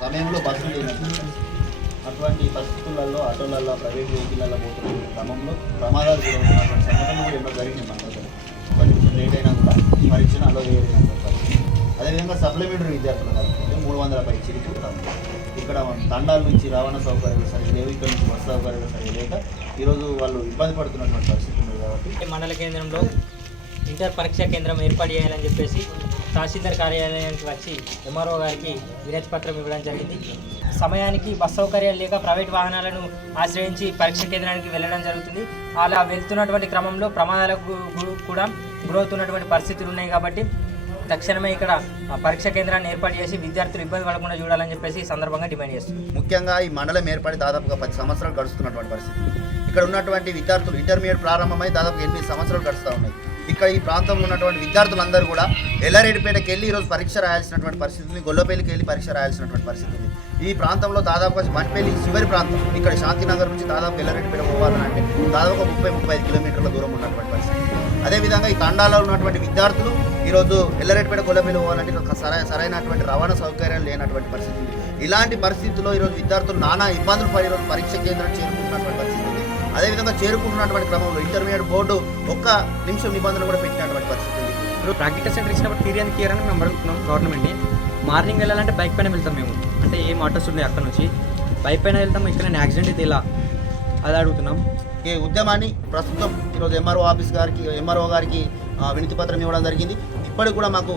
సమయంలో బస్సులు లేనట్టు అటువంటి పరిస్థితులలో ఆటోలలో ప్రైవేట్ వెహికల్లో పోతున్న క్రమంలో ప్రమాదాలు గురవుతున్నటువంటి సంఘటనలు కూడా ఎన్నో జరిగింది మన దగ్గర. ఒక నిమిషం లేట్ అయినా కూడా పరీక్షను అలో చేయలేకపోతారు. అదేవిధంగా సప్లిమెంటరీ విద్యార్థులు కలుపుకుంటే 300 పై చిరుకు ఇక్కడ తండాల నుంచి రవాణా సౌకర్యాలు సరిగ్గా లేవు, ఇక్కడ నుంచి బస్సు సౌకర్యాలు సరిగ్గా లేక ఈరోజు వాళ్ళు ఇబ్బంది పడుతున్నటువంటి పరిస్థితి ఉంది. కాబట్టి మండల కేంద్రంలో ఇంటర్ పరీక్షా కేంద్రం ఏర్పాటు చేయాలని చెప్పేసి తహసీల్దార్ కార్యాలయానికి వచ్చి ఎంఆర్ఓ గారికి వినతి పత్రం ఇవ్వడం జరిగింది. సమయానికి బస్ సౌకర్యాలు లేక ప్రైవేట్ వాహనాలను ఆశ్రయించి పరీక్ష కేంద్రానికి వెళ్ళడం జరుగుతుంది. అలా వెళ్తున్నటువంటి క్రమంలో ప్రమాదాలకు కూడా గురవుతున్నటువంటి పరిస్థితులు ఉన్నాయి. కాబట్టి తక్షణమే ఇక్కడ పరీక్ష కేంద్రాన్ని ఏర్పాటు చేసి విద్యార్థులు ఇబ్బంది పడకుండా చూడాలని చెప్పేసి ఈ సందర్భంగా డిమాండ్ చేస్తుంది. ముఖ్యంగా ఈ మండలం ఏర్పడి దాదాపుగా 10 సంవత్సరాలు గడుస్తున్నటువంటి పరిస్థితి. ఇక్కడ ఉన్నటువంటి విద్యార్థులు ఇంటర్మీడియట్ ప్రారంభమై దాదాపు 8 సంవత్సరాలు గడుస్తూ ఉన్నాయి. ఇక్కడ ఈ ప్రాంతంలో ఉన్నటువంటి విద్యార్థులందరూ కూడా ఎల్లారెడ్డిపేటకి వెళ్ళి ఈరోజు పరీక్ష రాయాల్సినటువంటి పరిస్థితి ఉంది, గొల్లపల్లికి వెళ్ళి పరీక్ష రాయాల్సినటువంటి పరిస్థితి ఉంది. ఈ ప్రాంతంలో దాదాపుగా మణిపల్లి చివరి ప్రాంతం ఇక్కడ శాంతినగర్ నుంచి దాదాపు ఎల్లారెడ్డిపేట పోవాలంటే దాదాపు 30-35 కిలోమీటర్ల దూరం ఉన్నటువంటి పరిస్థితి. అదేవిధంగా ఈ తండాలో ఉన్నటువంటి విద్యార్థులు ఈరోజు ఎల్లారెడ్డిపేట గొల్లపల్లి పోవాలంటే ఇక్కడ సరైనటువంటి రవాణా సౌకర్యాలు లేనటువంటి పరిస్థితి ఉంది. ఇలాంటి పరిస్థితుల్లో ఈరోజు విద్యార్థులు నానా ఇబ్బందులు పడి ఈరోజు పరీక్ష కేంద్రం చేరుకుంటున్నటువంటి పరిస్థితి ఉంది. అదేవిధంగా చేరుకుంటున్నటువంటి క్రమంలో ఇంటర్మీడియట్ బోర్డు ఒక్క నిమిషం నిబంధనలు కూడా పెట్టినటువంటి పరిస్థితి ఉంది. ఇప్పుడు ప్రాక్టికల్ సెంటర్ ఇచ్చినప్పుడు తీరియని క్లియర్ అని మేము అడుగుతున్నాం గవర్నమెంట్ని. మార్నింగ్ వెళ్ళాలంటే బైక్ పైన వెళ్తాం మేము, అంటే ఏ ఆటోస్ ఉన్నాయి అక్కడ నుంచి బైక్ పైన వెళ్తాం. ఇక్కడ నేను యాక్సిడెంట్ అయితే ఇలా అది అడుగుతున్నాం. ఈ ఉద్యమాన్ని ప్రస్తుతం ఈరోజు ఎంఆర్ఓ గారికి వినతి పత్రం ఇవ్వడం జరిగింది. ఇప్పటికి కూడా మాకు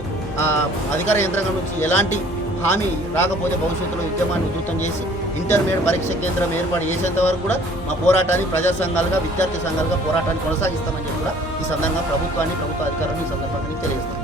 అధికార యంత్రాంగం నుంచి ఎలాంటి హామీ రాకపోతే భవిష్యత్తులో ఉద్యమాన్ని ఉధృతం చేసి ఇంటర్మీడియట్ పరీక్ష కేంద్రం ఏర్పాటు చేసేంత వరకు కూడా మా పోరాటాన్ని ప్రజా సంఘాలుగా విద్యార్థి సంఘాలుగా పోరాటాన్ని కొనసాగిస్తామని చెప్పి కూడా ఈ సందర్భంగా ప్రభుత్వ అధికారాన్ని ఈ సందర్భంగా తెలియజేస్తాం.